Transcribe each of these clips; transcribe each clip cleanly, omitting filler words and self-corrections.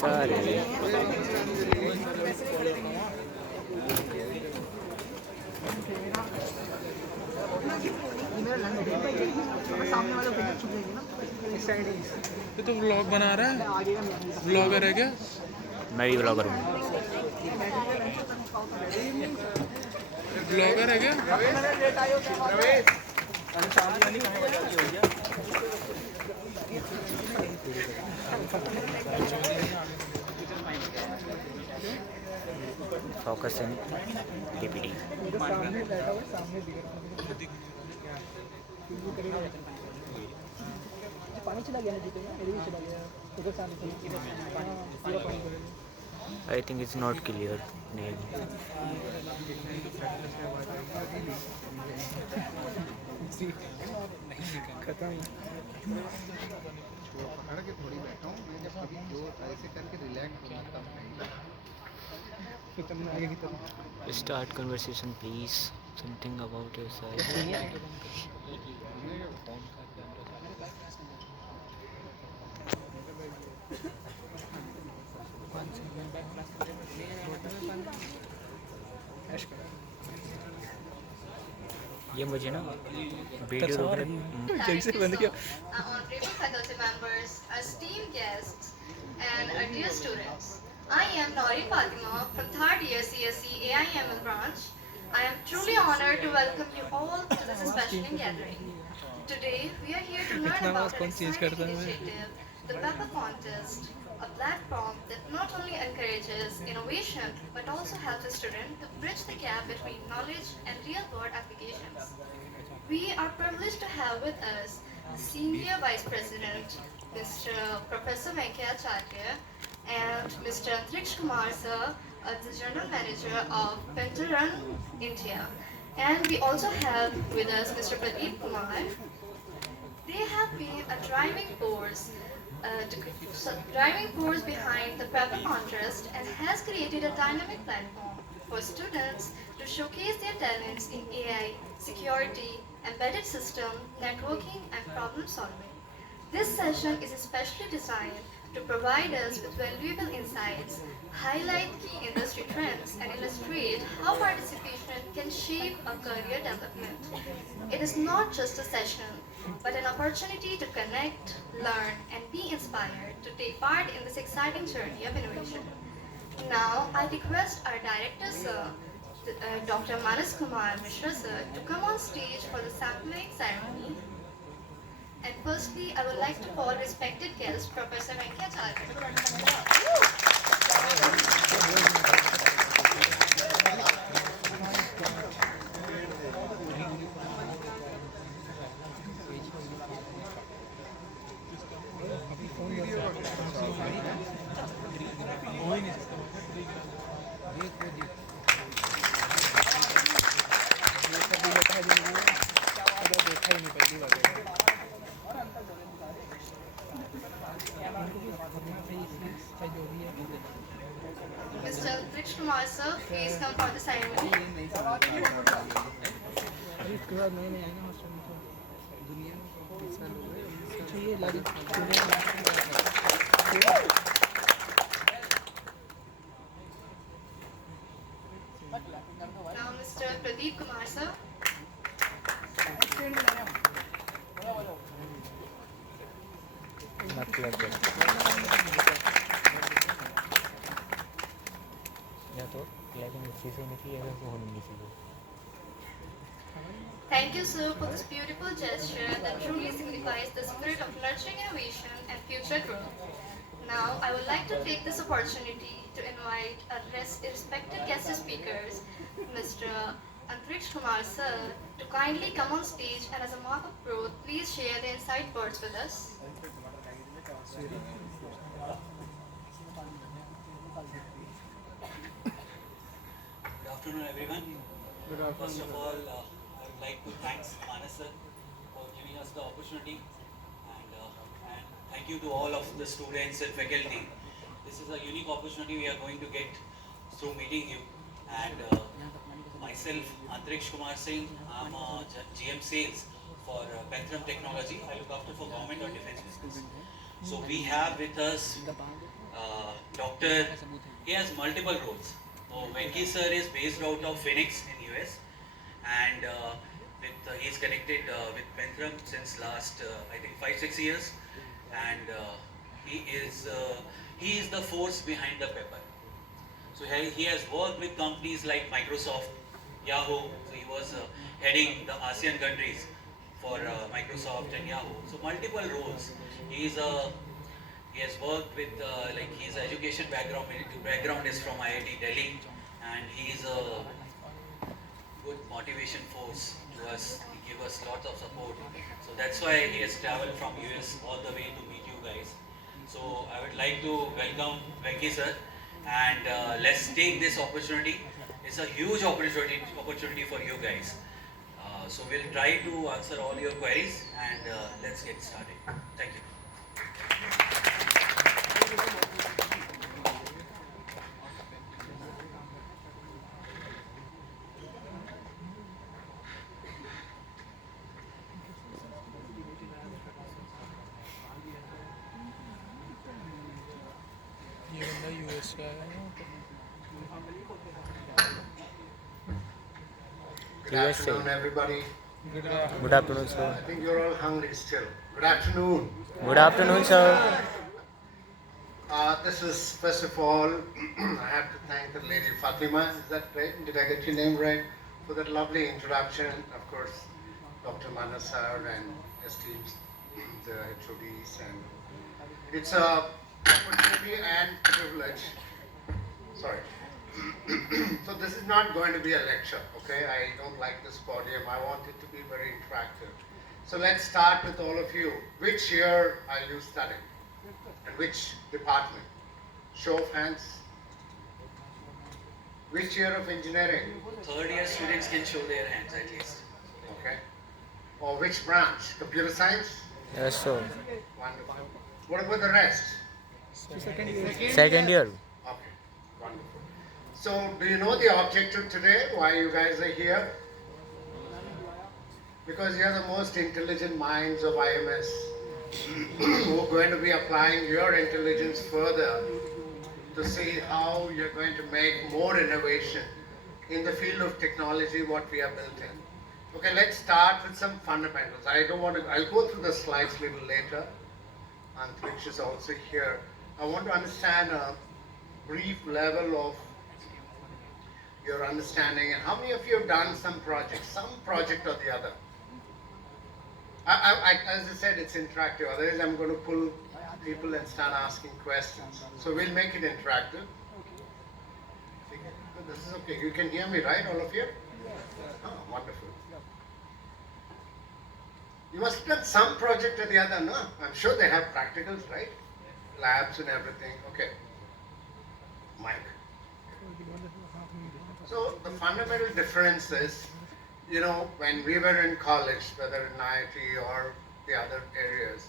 सारे ये तो व्लॉग बना रहा है, व्लॉगर है क्या? मैं भी ब्लॉगर हूँ। ब्लॉगर है क्या? Focus in PPT. पानी चला गया नदी पे ना, मेरे भी चला गया उधर से पूरा पानी भर गया। I think it's not clear name. खत्म। पकड़ के थोड़ी बैठा हूँ मैं, जब कभी जो ऐसे करके रिलैक्स हो जाता हूँ। तुमने आगे की तरफ start conversation please, something about yourself. ये मुझे ना वीडियो जैसे बंद किया। Honorable faculty members, esteemed guests, and dear students, I am Nori Fatima from 3rd year CSE AIML branch. I am truly honored to welcome you all to this special gathering. Today, we are here to learn about an exciting initiative, the Pepper Contest, a platform that not only encourages innovation but also helps a student to bridge the gap between knowledge and real-world applications. We are privileged to have with us the Senior Vice President, Mr. Professor Venkyaachrya, and Mr. Antriksha sir, the General Manager of Pentaron India. And we also have with us Mr. Pradeep Kumar. They have been a driving force behind the Pepper Contest and has created a dynamic platform for students to showcase their talents in AI, security, embedded system, networking, and problem solving. This session is especially designed to provide us with valuable insights, highlight key industry trends, and illustrate how participation can shape a career development. It is not just a session, but an opportunity to connect, learn, and be inspired to take part in this exciting journey of innovation. Now, I request our director, sir, Dr. Manas Kumar Mishra, sir, to come on stage for the sampling ceremony. And firstly, I would like to call respected guest, Professor Venkyaachrya. Mr. Antriksha sir, please come for the ceremony. इसके बाद नए नए आएंगे master में तो दुनिया में अच्छा ये लागी Now, Mr. Pradeep Kumar sir. या तो क्लैपिंग अच्छे से निकली अगर वो होनी नहीं चाहिए। Thank you, sir, for this beautiful gesture that truly signifies the spirit of nurturing innovation and future growth. Now, I would like to take this opportunity to invite our respected guest speakers, Mr. Antriksha Kumar sir, to kindly come on stage and as a mark of growth, please share the insight words with us. Good afternoon, everyone. First of all, I would like to thank Manas sir for giving us the opportunity, and thank you to all of the students and faculty. This is a unique opportunity we are going to get through meeting you. And myself, Antriksha Kumar Singh, I am GM Sales for Pentaron Technology. I look after for government or defense business. So we have with us doctor, he has multiple roles. So Venki sir is based out of Phoenix in US, and he's connected with Pentrum since last I think 5-6 years, and he is the force behind the Pepper. So he has worked with companies like Microsoft, Yahoo. So he was heading the ASEAN countries for Microsoft and Yahoo. So multiple roles. He has worked with like his education background is from IIT Delhi, and he is a good motivation force to us. He gives us lots of support. So that's why he has traveled from US all the way to meet you guys. So I would like to welcome Venki sir, and let's take this opportunity. It's a huge opportunity for you guys. So we'll try to answer all your queries, and let's get started. Thank you. ये बंदा US से आया है Good afternoon, everybody. Good afternoon, sir. I think you're all hungry still. Good afternoon. Good afternoon, sir. This is, first of all, I have to thank the lady Fatima. Is that right? Did I get your name right? For that lovely introduction. Of course, Dr. Manasar and esteemed the HODs. And it's a opportunity and privilege. Sorry. So this is not going to be a lecture, okay? I don't like this podium. I want it to be very interactive. So let's start with all of you. Which year are you studying? And which department? Show of hands. Which year of engineering? Third year students can show their hands at least. Okay. Or which branch? Computer science? Yes, sir. Wonderful. What about the rest? Second year. Okay, wonderful. So, do you know the objective today? Why you guys are here? Because you are the most intelligent minds of IMS who are going to be applying your intelligence further to see how you're going to make more innovation in the field of technology what we have built in. Okay, let's start with some fundamentals. I'll go through the slides a little later. Antriksha is also here. I want to understand a brief level of your understanding, and how many of you have done some project or the other? As I said, it's interactive. Otherwise, I'm going to pull people and start asking questions. So we'll make it interactive. This is okay. You can hear me, right, all of you? Oh, wonderful. You must have done some project or the other, no? I'm sure they have practicals, right? Labs and everything. Okay. Mike. So the fundamental difference is, you know, when we were in college, whether in IIT or the other areas,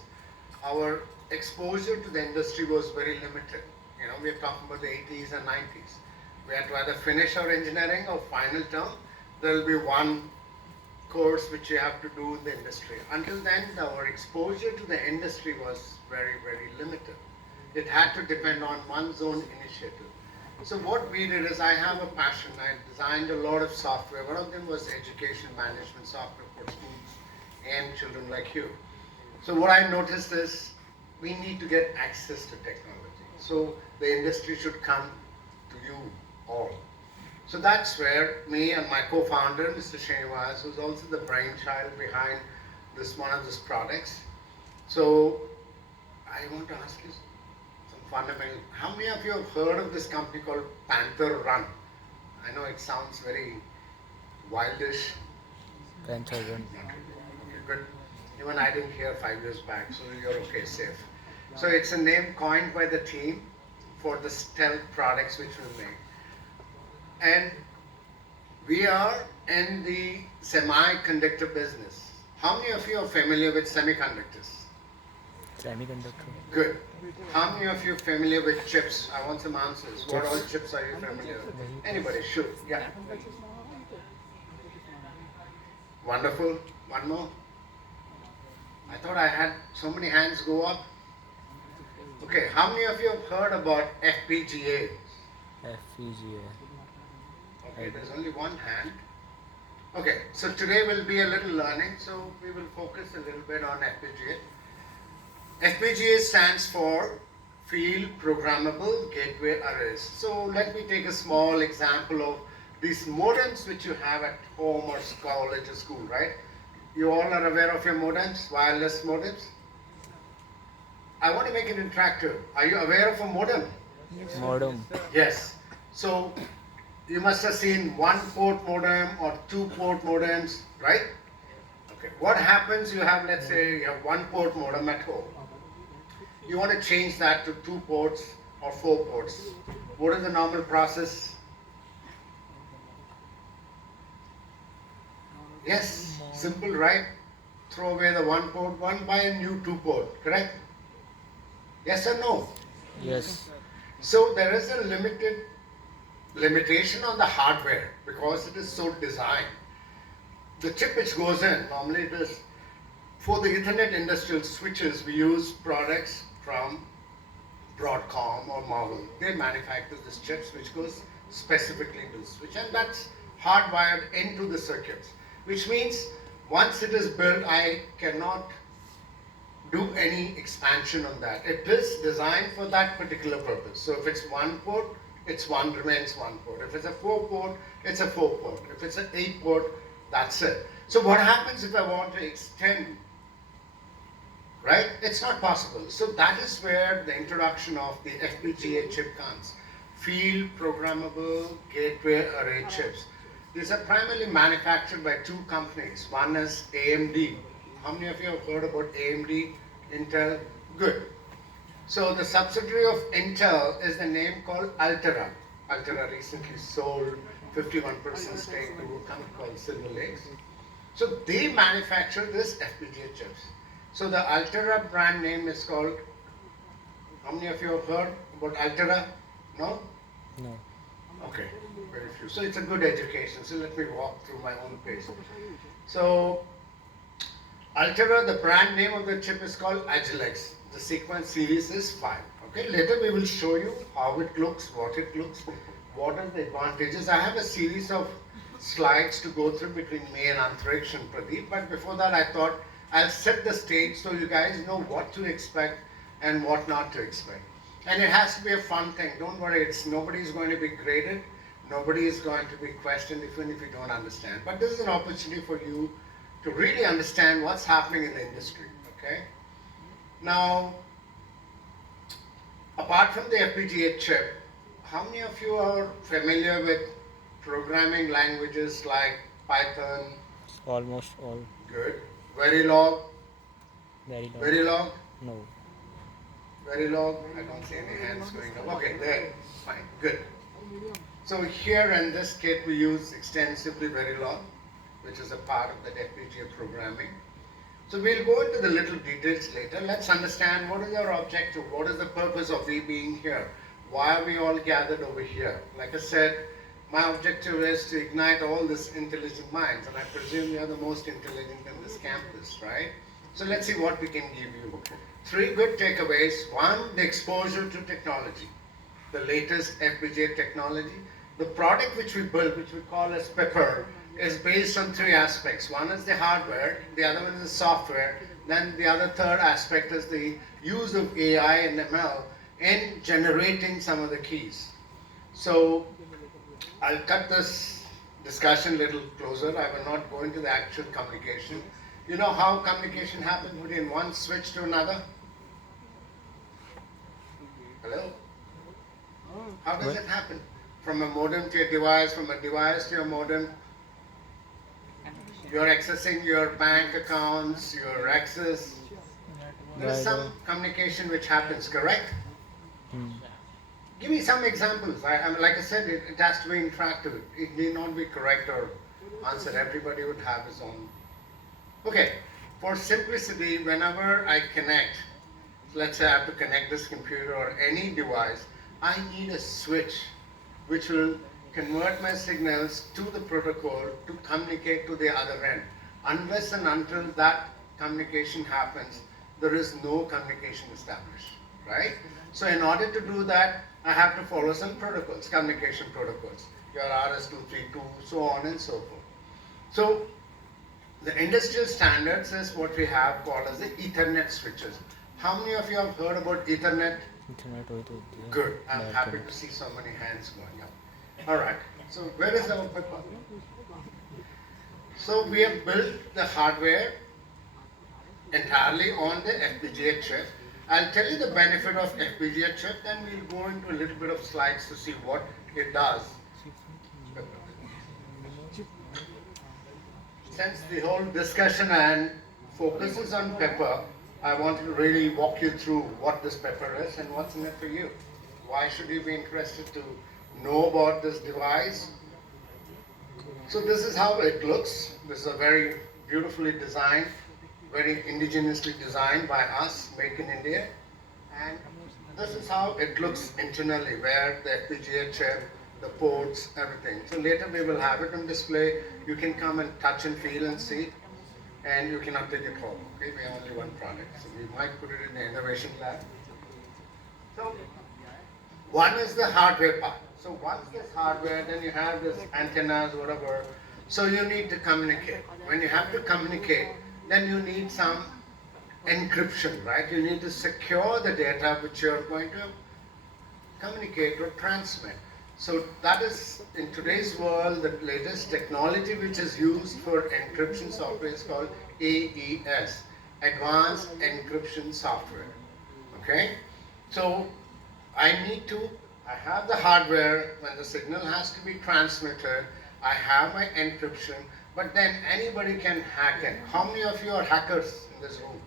our exposure to the industry was very limited. You know, we're talking about the 80s and 90s. We had to either finish our engineering or final term. There will be one course which you have to do in the industry. Until then, our exposure to the industry was very, very limited. It had to depend on one's own initiative. So what we did is, I have a passion. I designed a lot of software. One of them was education management software for schools and children like you. So what I noticed is, we need to get access to technology. So the industry should come to you all. So that's where me and my co-founder, Mr. Srinivas, who's also the brainchild behind one of these products. So I want to ask you some fundamental. How many of you have heard of this company called Panther Run? I know it sounds very wildish. Panther Run. Okay, good. Even I didn't hear 5 years back, so you're okay, safe. So it's a name coined by the team for the stealth products which we make. And we are in the semiconductor business. How many of you are familiar with semiconductors? Semiconductor. Good. How many of you are familiar with chips? I want some answers. What all chips are you familiar with? Anybody? Shoot. Yeah. Wonderful. One more. I thought I had so many hands go up. Okay, how many of you have heard about FPGA? FPGA. Okay, there's only one hand. Okay, so today will be a little learning, so we will focus a little bit on FPGA. FPGA stands for Field Programmable Gateway Arrays. So let me take a small example of these modems which you have at home or college or school, right? You all are aware of your modems, wireless modems? I want to make it interactive. Are you aware of a modem? Modem. Yes. So you must have seen one port modem or two port modems, right? Okay. What happens, you have, let's say, you have one port modem at home. You want to change that to 2 ports or 4 ports. What is the normal process? Yes, simple, right? Throw away the 1 port, buy a new 2 port, correct? Yes or no? Yes. So there is a limitation on the hardware because it is so designed. The chip which goes in, normally it is, for the Ethernet industrial switches, we use products from Broadcom or Marvell. They manufacture these chips which goes specifically into the switch, and that's hardwired into the circuits, which means once it is built, I cannot do any expansion on that. It is designed for that particular purpose. So if it's 1 port, remains 1 port. If it's a 4 port, it's a 4 port. If it's an 8 port, that's it. So what happens if I want to extend? Right? It's not possible. So that is where the introduction of the FPGA chip comes. Field Programmable Gateway Array chips. These are primarily manufactured by 2 companies. One is AMD. How many of you have heard about AMD, Intel? Good. So the subsidiary of Intel is the name called Altera. Altera recently sold 51% stake to a company called Silver Lakes. So they manufacture this FPGA chips. So the Altera brand name is called, how many of you have heard about Altera? No? No. Okay, very few. So it's a good education. So let me walk through my own pace. So Altera, the brand name of the chip is called Agilex. The sequence series is 5. Okay, later we will show you how it looks, what are the advantages. I have a series of slides to go through between me and Antriksha and Pradeep, but before that I thought I'll set the stage so you guys know what to expect and what not to expect. And it has to be a fun thing. Don't worry, nobody is going to be graded, nobody is going to be questioned even if you don't understand. But this is an opportunity for you to really understand what's happening in the industry, okay? Now, apart from the FPGA chip, how many of you are familiar with programming languages like Python? Almost all. Good. Verilog? Very long. Verilog? No. Verilog? I don't see any hands going up. Okay, there. Fine. Good. So here in this kit we use extensively Verilog, which is a part of that FPGA programming. So we'll go into the little details later. Let's understand what is our objective, what is the purpose of we being here, why are we all gathered over here. Like I said, my objective is to ignite all these intelligent minds, and I presume you are the most intelligent in this campus, right? So let's see what we can give you. 3 good takeaways. 1, the exposure to technology, the latest FPGA technology. The product which we built, which we call as Pepper, is based on 3 aspects. One is the hardware, the other one is the software, then the other third aspect is the use of AI and ML in generating some of the keys. So I'll cut this discussion a little closer. I will not go into the actual communication. You know how communication happens between one switch to another? Hello? How does it happen? From a modem to a device, from a device to a modem. You're accessing your bank accounts, your access. There is some communication which happens, correct? Give me some examples. Like I said, it has to be interactive. It need not be correct or answer. Everybody would have his own. Okay, for simplicity, whenever I connect, let's say I have to connect this computer or any device, I need a switch which will convert my signals to the protocol to communicate to the other end. Unless and until that communication happens, there is no communication established, right? So in order to do that, I have to follow some protocols, communication protocols, your RS-232, so on and so forth. So the industrial standards is what we have called as the Ethernet switches. How many of you have heard about Ethernet? Internet हो तो होती है Good. I'm happy to see so many hands going up. All right. So where is our Pepper? So we have built the hardware entirely on the FPGA chip. I'll tell you the benefit of FPGA chip, then we'll go into a little bit of slides to see what it does. Since the whole discussion and focus is on Pepper, I want to really walk you through what this Pepper is and what's in it for you. Why should you be interested to know about this device? So this is how it looks. This is a very beautifully designed, very indigenously designed by us, made in India. And this is how it looks internally, where the FPGA chip, the ports, everything. So later we will have it on display. You can come and touch and feel and see, and you cannot take it home. Okay, we have only one product, so we might put it in the innovation lab. So one is the hardware part. So once this hardware, then you have this antennas, whatever. So you need to communicate. When you have to communicate, then you need some encryption, right? You need to secure the data which you're going to communicate or transmit. So that is, in today's world, the latest technology which is used for encryption software is called AES, Advanced Encryption Software. Okay? So I have the hardware. When the signal has to be transmitted, I have my encryption, but then anybody can hack it. How many of you are hackers in this room?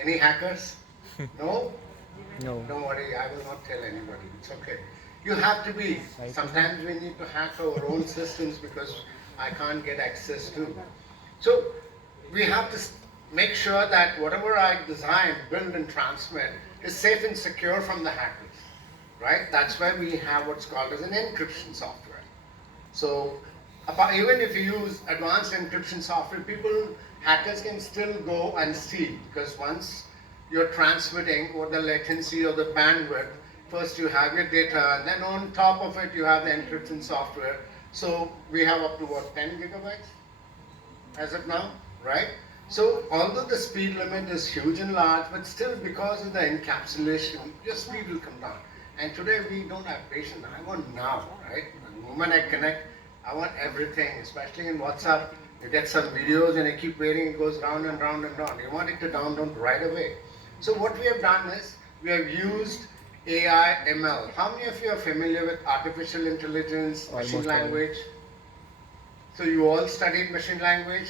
Any hackers? No? No. Don't worry, I will not tell anybody. It's okay. You have to be. Sometimes we need to hack our own systems because I can't get access to. So we have to make sure that whatever I design, build and transmit is safe and secure from the hackers, right? That's why we have what's called as an encryption software. So even if you use advanced encryption software, hackers can still go and steal, because once you're transmitting, or the latency or the bandwidth, first you have your data, and then on top of it you have the encryption software. So we have up to what, 10 gigabytes as of now, right? So although the speed limit is huge and large, but still because of the encapsulation, your speed will come down. And today we don't have patience. I want now, right? The moment I connect, I want everything, especially in WhatsApp. You get some videos and you keep waiting, it goes round and round and round. You want it to download right away. So what we have done is, we have used AI, ML. How many of you are familiar with artificial intelligence, machine language? So you all studied machine language?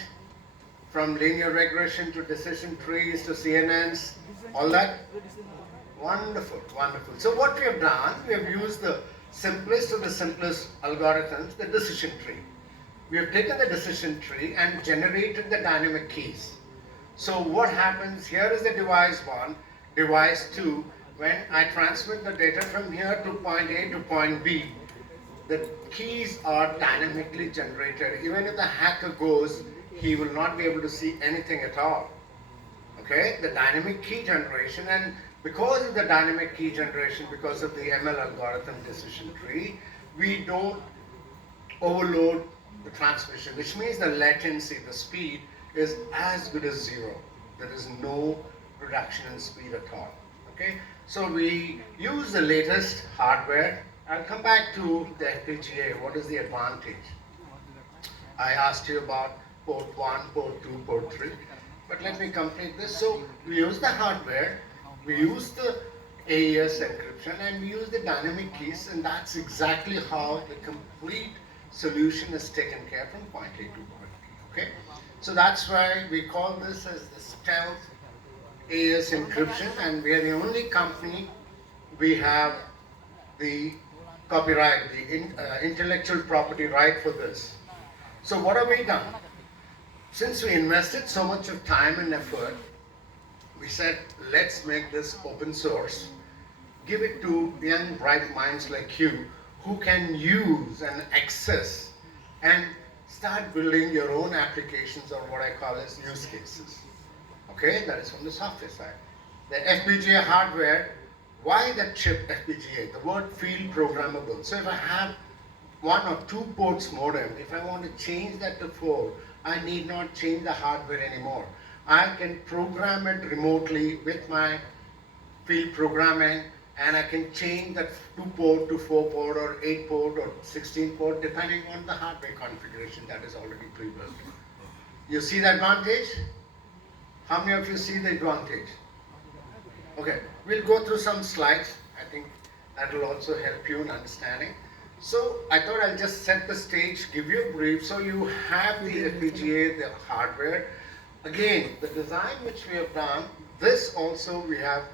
From linear regression to decision trees to CNNs, all that? Wonderful, wonderful. So what we have done, we have used the simplest of the simplest algorithms, the decision tree. We have taken the decision tree and generated the dynamic keys. So what happens, here is the device 1, device 2. When I transmit the data from here to point A to point B, the keys are dynamically generated. Even if the hacker goes, he will not be able to see anything at all. Okay, the dynamic key generation, and because of the dynamic key generation, because of the ML algorithm decision tree, we don't overload the transmission, which means the latency, the speed is as good as zero. There is no reduction in speed at all. Okay, so we use the latest hardware. I'll come back to the FPGA. What is the advantage? I asked you about port 1, port 2, port 3, but let me complete this. So we use the hardware, we use the AES encryption, and we use the dynamic keys, and that's exactly how the complete solution is taken care from point A to point B. Okay, so that's why we call this as the stealth AES encryption, and we are the only company, we have the copyright, the intellectual property right for this. So what have we done? Since we invested so much of time and effort, we said, let's make this open source, give it to young bright minds like you who can use and access and start building your own applications, or what I call as use cases. Okay, that is from the software side. The FPGA hardware, Why that chip FPGA? The word field programmable. So if I have 1 or 2 ports modem, if I want to change that to 4, I need not change the hardware anymore. I can program it remotely with my field programming, and I can change that 2 port to 4 port or 8 port or 16 port depending on the hardware configuration that is already pre-built. You see the advantage? How many of you see the advantage? Okay, we'll go through some slides. I think that will also help you in understanding. So I thought I'll just set the stage, give you a brief, so you have the FPGA, the hardware. Again, the design which we have done, this also we have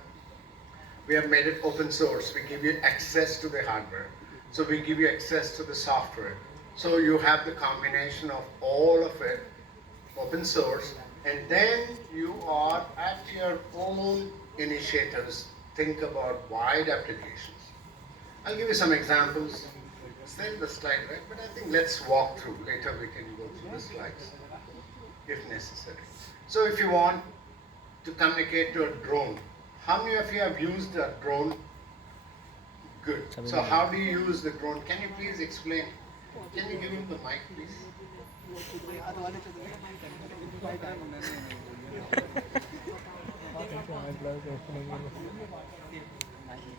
made it open source. We give you access to the hardware. So we give you access to the software. So you have the combination of all of it, open source, and then you are at your own initiatives, think about wide applications. I'll give you some examples. Send the slide, right? But I think let's walk through. Later we can go through the slides if necessary. So if you want to communicate to a drone, how many of you have used a drone? Good. So how do you use the drone? Can you please explain? Can you give him the mic, please?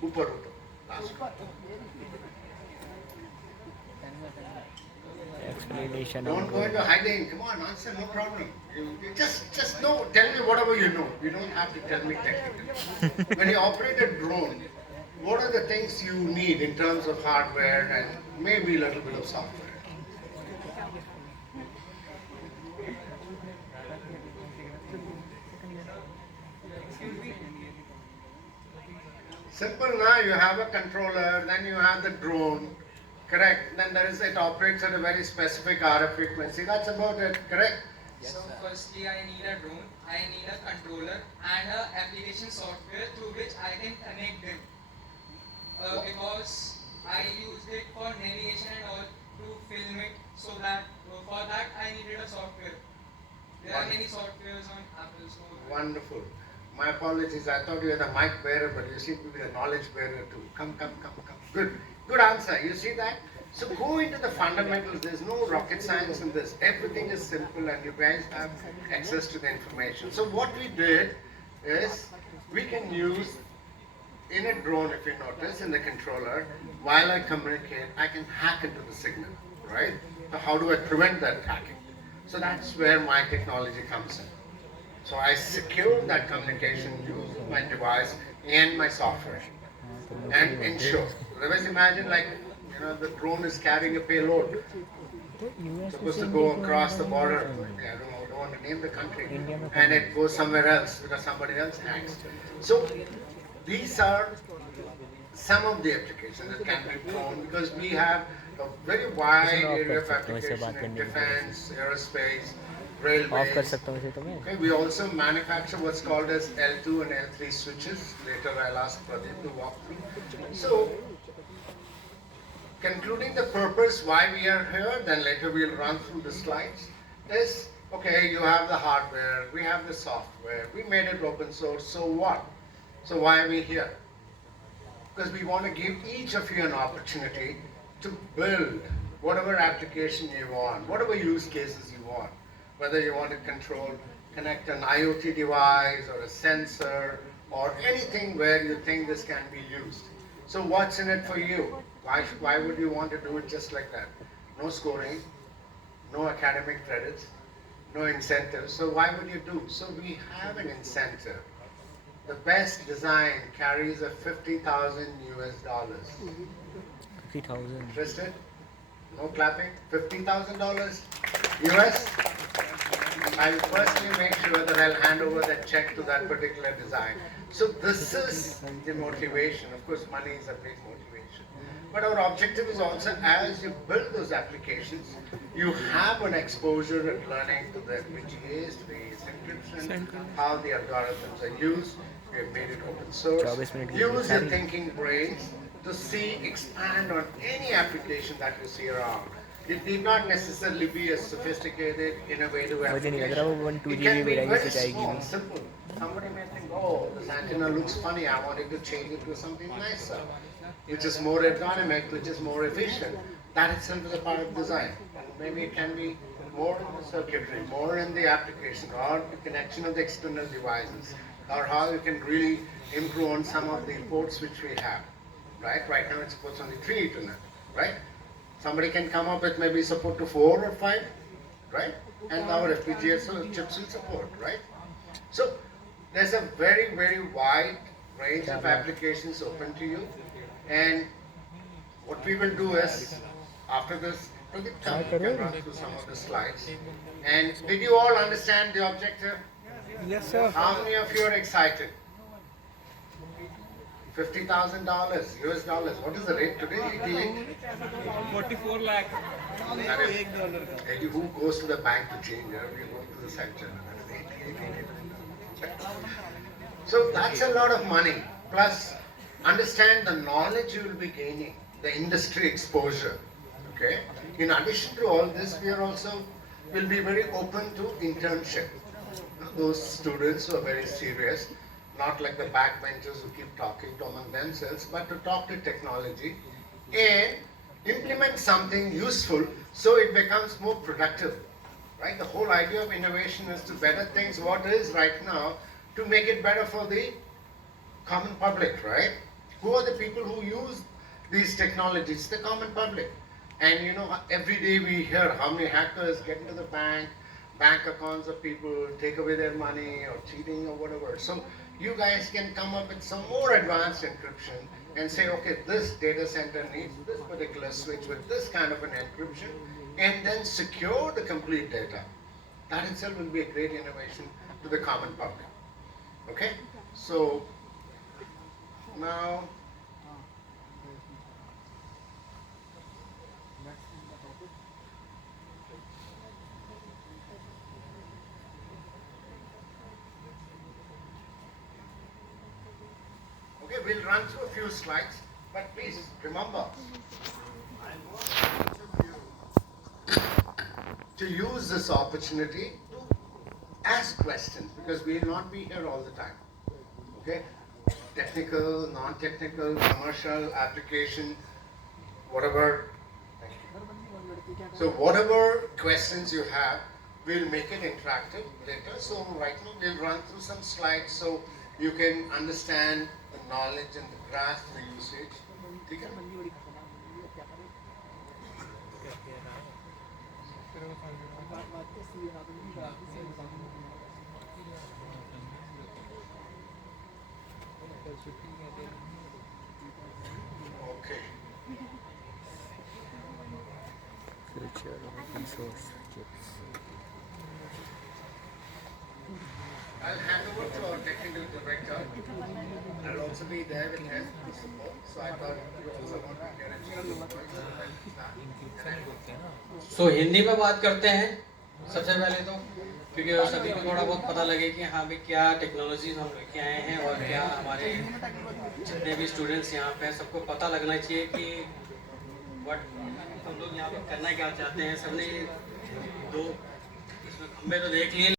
Upar uto. Last one. Explanation. Don't go into hiding. Come on, answer, no problem. You just know, tell me whatever you know. You don't have to tell me technically. When you operate a drone, what are the things you need in terms of hardware and maybe a little bit of software? Simple now, you have a controller, then you have the drone, correct? Then it operates at a very specific RF frequency. That's about it, correct? Yes, so firstly I need a drone, I need a controller and a application software through which I can connect them. Because I used it for navigation and all to film it, so that for that I needed a software. There are many softwares on Apple Store. Wonderful. My apologies, I thought you were the mic bearer, but you seem to be the knowledge bearer too. Come. Good answer. You see that? So go into the fundamentals. There's no rocket science in this. Everything is simple and you guys have access to the information. So what we did is we can use in a drone, if you notice, in the controller, while I communicate, I can hack into the signal, right? So how do I prevent that hacking? So that's where my technology comes in. So I secure that communication using my device and my software and ensure. Otherwise imagine the drone is carrying a payload. Supposed to go across the border. I don't want to name the country. And it goes somewhere else because somebody else hacks. So these are some of the applications that can be flown because we have a very wide area of application in defense, aerospace, railways. Okay, we also manufacture what's called as L2 and L3 switches. Later I'll ask Pradeep to walk through. So, concluding the purpose why we are here, then later we'll run through the slides, is, okay, you have the hardware, we have the software, we made it open source, so what? So why are we here? Because we want to give each of you an opportunity to build whatever application you want, whatever use cases you want. Whether you want to connect an IoT device or a sensor or anything where you think this can be used. So what's in it for you? Why would you want to do it just like that? No scoring, no academic credits, no incentives. So why would you do? So we have an incentive. The best design carries a $50,000 US. 50,000. Interested? No clapping? $50,000 US? I will personally make sure that I'll hand over that check to that particular design. So this is the motivation. Of course, money is a big motivation. But our objective is also, as you build those applications, you have an exposure and learning to the FPGAs, to the encryption, how the algorithms are used. We have made it open source. Use your thinking brains to see, expand on any application that you see around. It need not necessarily be a sophisticated, innovative मुझे नहीं लग रहा वो application. 1 2 It GB can be battery very से जाएगी small, भी. simple. Somebody may think, oh, this antenna looks funny, I wanted to change it to something nicer, which is more ergonomic, which is more efficient. That itself is a part of design. And maybe it can be more in the circuitry, more in the application, or the connection of the external devices, or how you can really improve on some of the ports which we have. Right now it supports only 3 Ethernet, right? Somebody can come up with maybe support to 4 or 5, right? And our FPGA chips will support, right? So there's a very, very wide range of applications open to you. And what we will do is, after this, we can run through some of the slides. And did you all understand the objective? Yes, sir. How many of you are excited? $50,000 US dollars. What is the rate today? 88? 44 lakh. Who goes to the bank to change? We go to the center. So that's a lot of money. Plus, understand the knowledge you will be gaining, the industry exposure. Okay. In addition to all this, we are also will be very open to internship. Those students who are very serious, not like the backbenchers who keep talking among themselves, but to talk to technology and implement something useful so it becomes more productive. Right? The whole idea of innovation is to better things what is right now to make it better for the common public, right? Who are the people who use these technologies? The common public. And you know, every day we hear how many hackers get into the bank accounts of people, take away their money or cheating or whatever. So you guys can come up with some more advanced encryption and say, okay, this data center needs this particular switch with this kind of an encryption, and then secure the complete data. That itself will be a great innovation to the common public. Okay? So now okay, we'll run through a few slides, but please remember, I want each of you to use this opportunity to ask questions, because we will not be here all the time. Okay? Technical, non-technical, commercial, application, whatever. Thank you. So whatever questions you have, we'll make it interactive later. So right now we'll run through some slides so you can understand the knowledge and the grasp the usage. ठीक है? Okay. Future open source chips. I'll hand over to our technical director. I'll also be there with him to support. So I thought you also want to hear a So Hindi में बात करते हैं सबसे पहले तो, क्योंकि सभी को थोड़ा बहुत पता लगे कि हाँ भाई क्या टेक्नोलॉजीज हम लेके आए हैं और क्या हमारे जितने भी स्टूडेंट्स यहाँ पे हैं सबको पता लगना चाहिए कि व्हाट हम लोग यहाँ पे करना क्या चाहते हैं। सबने दो इसमें खंबे तो देख लिए।